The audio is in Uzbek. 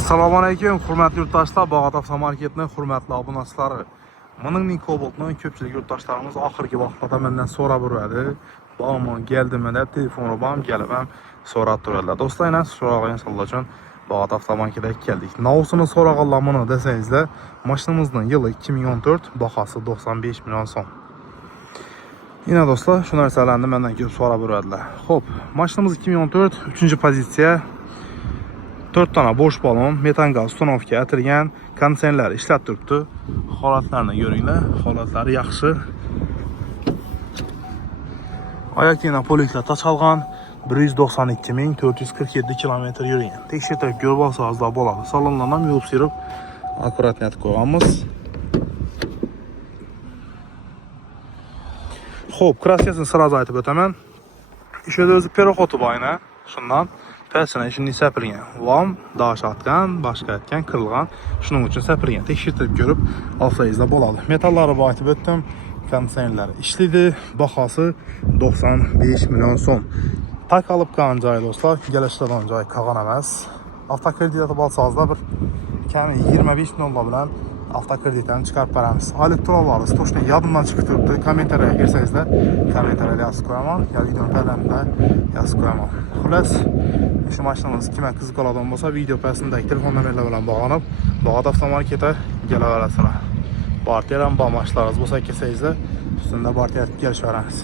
Assalomu alaykum, hurmatli yurtdoshlar, Bog'ot avtomarketning hurmatli obunachilari. Mening Cobalt'ning ko'pchilik yurtdoshlarimiz oxirgi vaqtlarda mendan so'rab yuradi. Bog'mon keldimi deb telefonga ham kelib ham so'rab turadilar. Do'stlar, yana so'ragan inson uchun Bog'ot avtomarketga keldik. Navsini so'raganlar buni desangizlar, mashinamizning yili 2014, bahasi 95 million so'm. Yine do'stlar, shu narsalarni mendan ko'p so'rab yuradilar. Xo'p, mashinamiz 2014, 3-pozitsiya. 4 tane boş balon, metan gaz uстановka atilgan, konditsionerlar ishlab turibdi. Holatlarini ko'ringlar, holatlari yaxshi. Oyoqkina poliklar tashlangan, 192.447 kilometr yurgan. Tekshirtirib ko'rib olsangiz bo'ladi. Salondan ham yuvib sirib, akkuratni aytib qo'yamiz. Xo'p, kraskasini sразу aytib o'taman. Ishida o'zi peroxoti bo'yna, shundan persona ishini sapirgan. Vam dashatgan, boshqa aytgan, qirilgan. Shuning uchun sapirgan. Tekshirtirib ko'rib olsangizlar bo'ladi. Metallari bo'y aytib o'tdim. Konditsionerlar ishlaydi. Bahasi 95 million so'm. Taqalib qolgan joy do'stlar, kelishadigan joy qolgan emas. Avtokredit olsangizlar bir kami 25 millionlar bilan avtokreditdan chiqarib beramiz. Oylik to'lovlarimiz to'shni yodimdan chiqib turibdi. Kommentariyaga kirsangizlar, kommentariyada yozib qo'yaman. Yo videoni paramda yozib qo'yaman. Xullas, shu mashinamiz kimga qiziq qoladigan bo'lsa, video pastidagi telefon nomerlari bilan bog'lanib, Bog'ot avtomarketga kelaverasizlar. Partiyadan mashinalarimiz bo'lsa, kelsangizlar, ustunda partiya kelishib beramiz.